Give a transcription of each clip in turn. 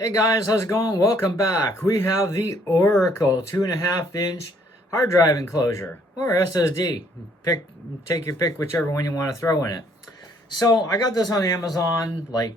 Hey guys, how's it going? Welcome back. We have the Orico 2.5-inch hard drive enclosure, or SSD. Take your pick, whichever one you want to throw in it. So I got this on Amazon. Like,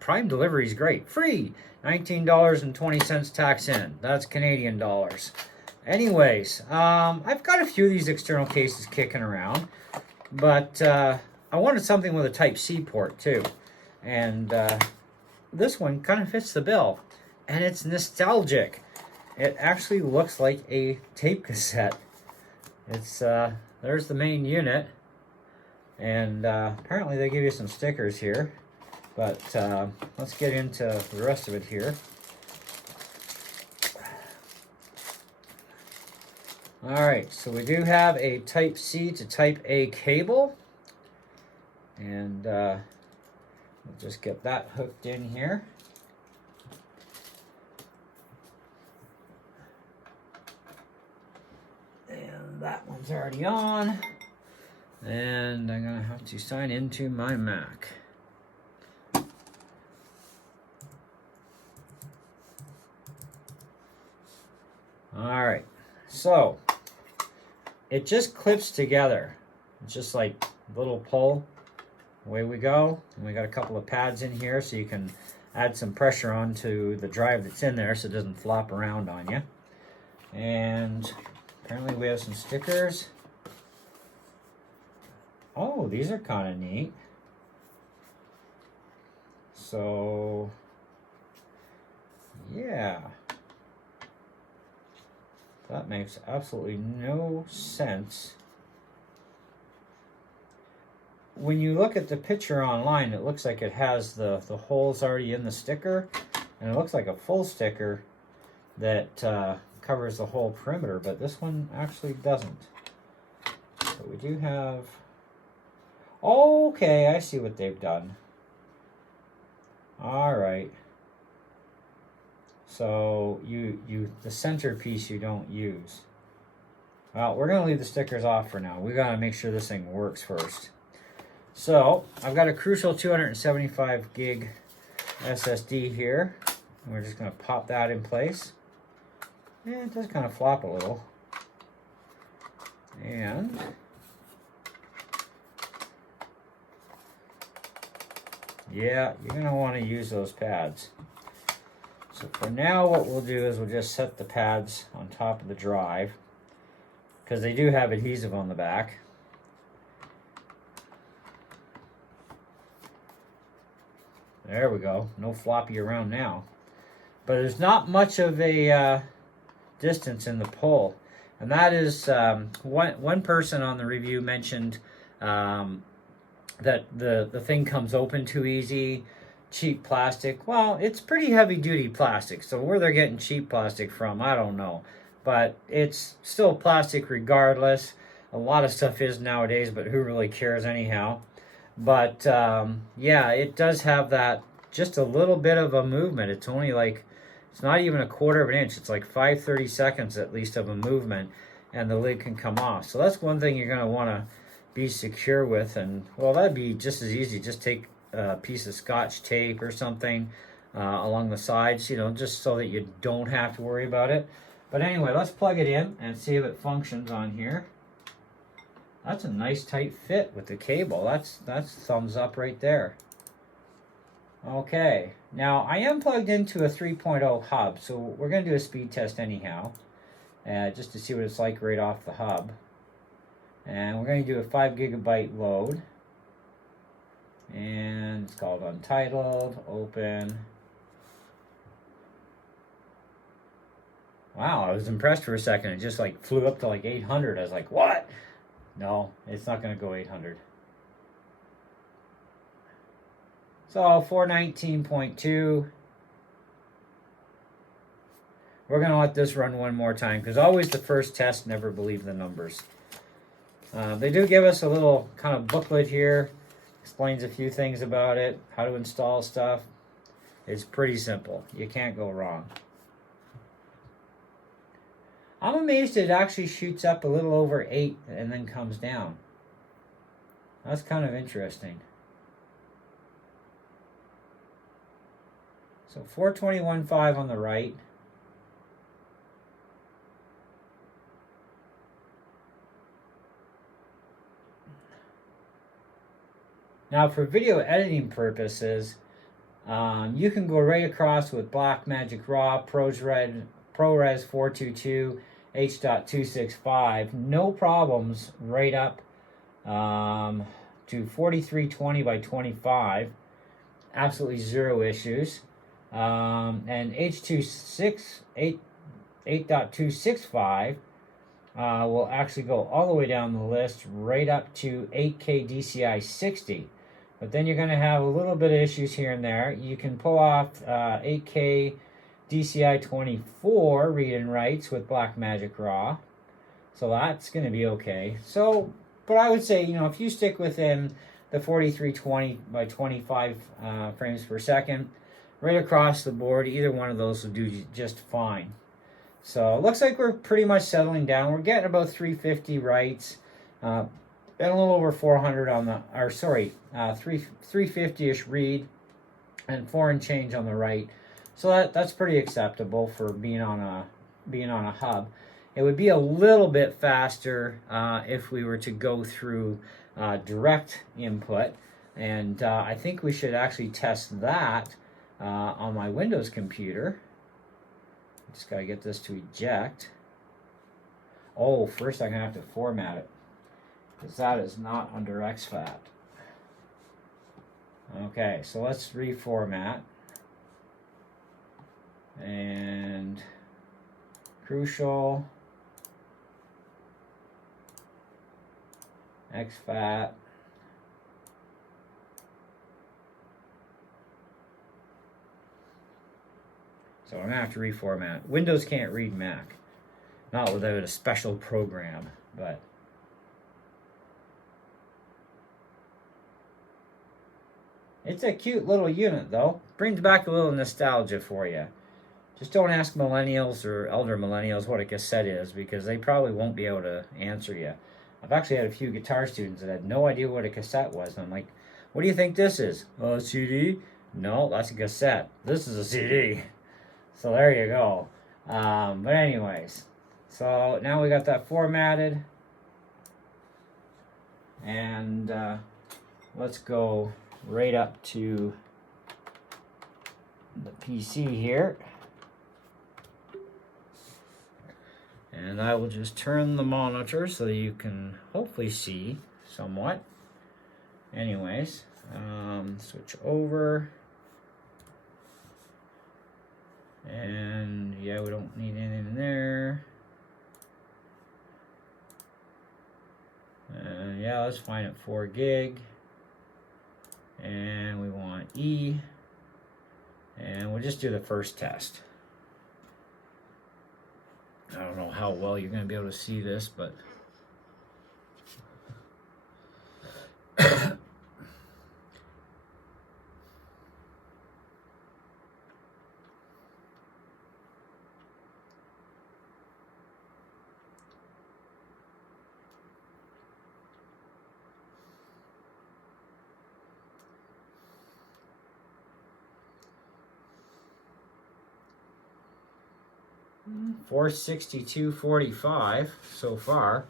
Prime delivery is great, free, $19.20 tax in. That's Canadian dollars. Anyways, I've got a few of these external cases kicking around, but I wanted something with a Type-C port too, and this one kind of fits the bill, and it's nostalgic. It actually looks like a tape cassette. It's there's the main unit, and apparently they give you some stickers here, but let's get into the rest of it here. Alright, so we do have a Type-C to Type-A cable, and we'll just get that hooked in here. And that one's already on. And I'm going to have to sign into my Mac. Alright, so it just clips together. It's just like a little pull. Away we go, and we got a couple of pads in here so you can add some pressure onto the drive that's in there so it doesn't flop around on you. And apparently we have some stickers. Oh, these are kind of neat. So, yeah. That makes absolutely no sense. When you look at the picture online, it looks like it has the holes already in the sticker, and it looks like a full sticker that covers the whole perimeter, but this one actually doesn't. So we do have... Okay, I see what they've done. Alright. So the centerpiece you don't use. Well, we're going to leave the stickers off for now. We got to make sure this thing works first. So, I've got a Crucial 275 gig SSD here. And we're just going to pop that in place. Yeah, it does kind of flop a little. And yeah, you're going to want to use those pads. So for now, what we'll do is we'll just set the pads on top of the drive, because they do have adhesive on the back. There we go. No floppy around now. But there's not much of a distance in the pull. And that is, one person on the review mentioned that the thing comes open too easy, cheap plastic. Well, it's pretty heavy duty plastic. So where they're getting cheap plastic from, I don't know. But it's still plastic regardless. A lot of stuff is nowadays, but who really cares anyhow? But yeah, it does have that just a little bit of a movement. It's only like, it's not even a quarter of an inch. It's like 5/32 at least of a movement, and the lid can come off. So that's one thing you're going to want to be secure with. And well, that'd be just as easy. Just take a piece of Scotch tape or something along the sides, you know, just so that you don't have to worry about it. But anyway, let's plug it in and see if it functions on here. That's a nice tight fit with the cable. That's thumbs up right there. Okay, now I am plugged into a 3.0 hub, so we're going to do a speed test anyhow, just to see what it's like right off the hub. And we're going to do a 5 gigabyte load. And it's called Untitled, open. Wow, I was impressed for a second. It just like flew up to like 800. I was like, what? No, it's not going to go 800. So 419.2. We're going to let this run one more time, because always the first test, never believe the numbers. They do give us a little kind of booklet here. Explains a few things about it, how to install stuff. It's pretty simple. You can't go wrong. I'm amazed it actually shoots up a little over 8 and then comes down. That's kind of interesting. So 421.5 on the right. Now for video editing purposes, you can go right across with Blackmagic Raw, ProRes 422, H.265, no problems, right up to 4320 by 25, absolutely zero issues. And H.265 will actually go all the way down the list, right up to 8K DCI 60. But then you're going to have a little bit of issues here and there. You can pull off 8K DCI 24 read and writes with Blackmagic Raw. So that's going to be okay. So, but I would say, you know, if you stick within the 4320 by 25 frames per second, right across the board, either one of those will do just fine. So it looks like we're pretty much settling down. We're getting about 350 writes. And a little over 400 on the, 350-ish read, and 4 and change on the right. So that's pretty acceptable for being on a hub. It would be a little bit faster if we were to go through direct input, and I think we should actually test that on my Windows computer. Just gotta get this to eject. Oh, first I'm gonna have to format it, because that is not under exFAT. Okay, so let's reformat. And crucial, exFAT. So I'm gonna have to reformat. Windows can't read Mac, not without a special program, but it's a cute little unit, though. Brings back a little nostalgia for you. Just don't ask millennials or elder millennials what a cassette is, because they probably won't be able to answer you. I've actually had a few guitar students that had no idea what a cassette was. And I'm like, what do you think this is? Oh, a CD? No, that's a cassette. This is a CD. So there you go. But anyways, so now we got that formatted. And let's go right up to the PC here, and I will just turn the monitor so that you can hopefully see somewhat. Anyways, switch over, and yeah, we don't need anything in there. Yeah, let's find it 4 gig. And we want E, and we'll just do the first test. I don't know how well you're going to be able to see this, but $462.45 so far.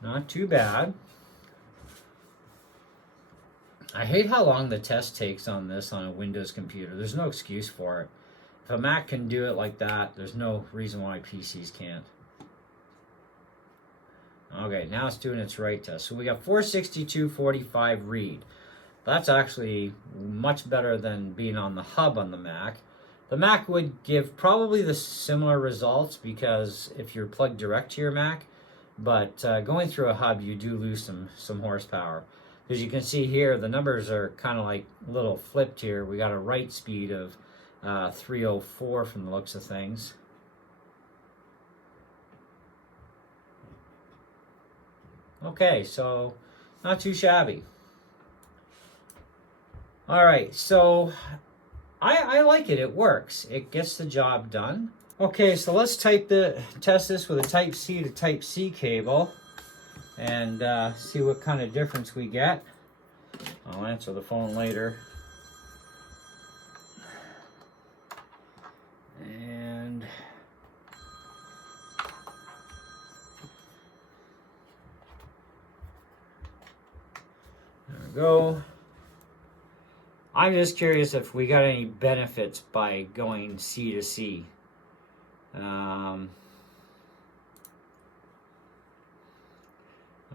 Not too bad. I hate how long the test takes on this on a Windows computer. There's no excuse for it. If a Mac can do it like that, there's no reason why PCs can't. Okay, now it's doing its write test. So we got 462.45 read. That's actually much better than being on the hub on the Mac. The Mac would give probably the similar results, because if you're plugged direct to your Mac, but going through a hub, you do lose some horsepower. As you can see here, the numbers are kind of like a little flipped here. We got a write speed of 304 from the looks of things. Okay, so not too shabby. All right, so I like it. It works. It gets the job done. Okay, so let's test this with a Type-C to Type-C cable, and see what kind of difference we get. I'll answer the phone later. go. I'm just curious if we got any benefits by going C to C.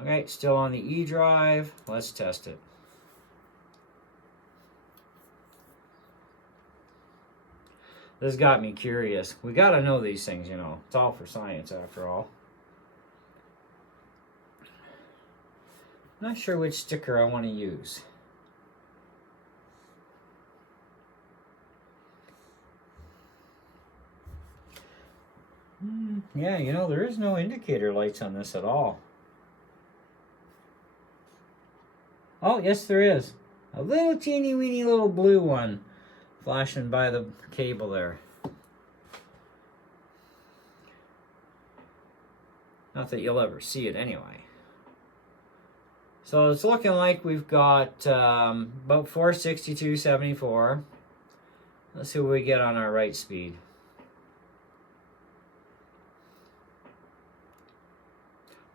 Okay, still on the E drive. Let's test it. This got me curious. We got to know these things, you know. It's all for science after all. Not sure which sticker I want to use. Yeah, you know, there is no indicator lights on this at all. Oh, yes there is. A little teeny weeny little blue one flashing by the cable there. Not that you'll ever see it anyway. So it's looking like we've got about 462.74. Let's see what we get on our write speed.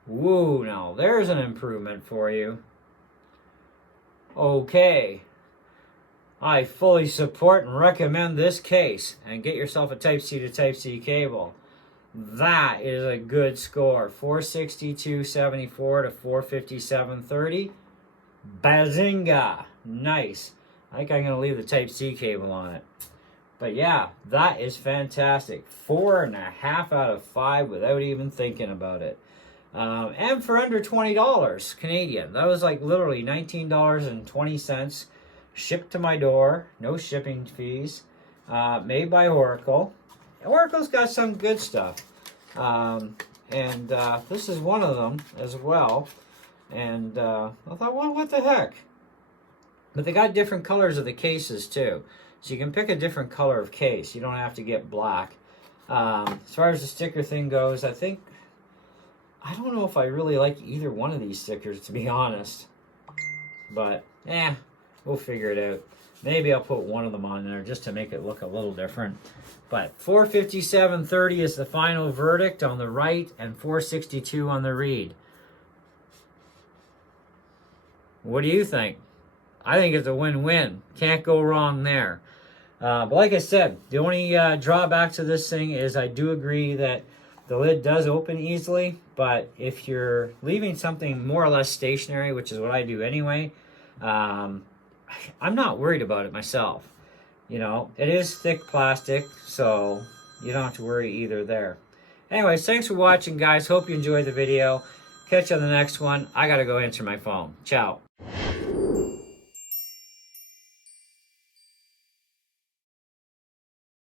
Woo, now there's an improvement for you. Okay. I fully support and recommend this case. And get yourself a Type-C to Type-C cable. That is a good score. 462.74 to 457.30. Bazinga! Nice. I think I'm going to leave the Type-C cable on it. But yeah, that is fantastic. 4.5 out of 5 without even thinking about it. And for under $20 Canadian. That was like literally $19.20 shipped to my door. No shipping fees. Made by Orico. Oracle's got some good stuff. This is one of them as well. And I thought, well, what the heck? But they got different colors of the cases too. So you can pick a different color of case. You don't have to get black. As far as the sticker thing goes, I don't know if I really like either one of these stickers, to be honest. But, we'll figure it out. Maybe I'll put one of them on there just to make it look a little different. But 457.30 is the final verdict on the write and 462 on the read. What do you think? I think it's a win-win. Can't go wrong there. But like I said, the only drawback to this thing is I do agree that the lid does open easily, but if you're leaving something more or less stationary, which is what I do anyway, I'm not worried about it myself. You know, it is thick plastic, so you don't have to worry either there. Anyways, thanks for watching, guys. Hope you enjoyed the video. Catch you on the next one. I gotta go answer my phone. Ciao.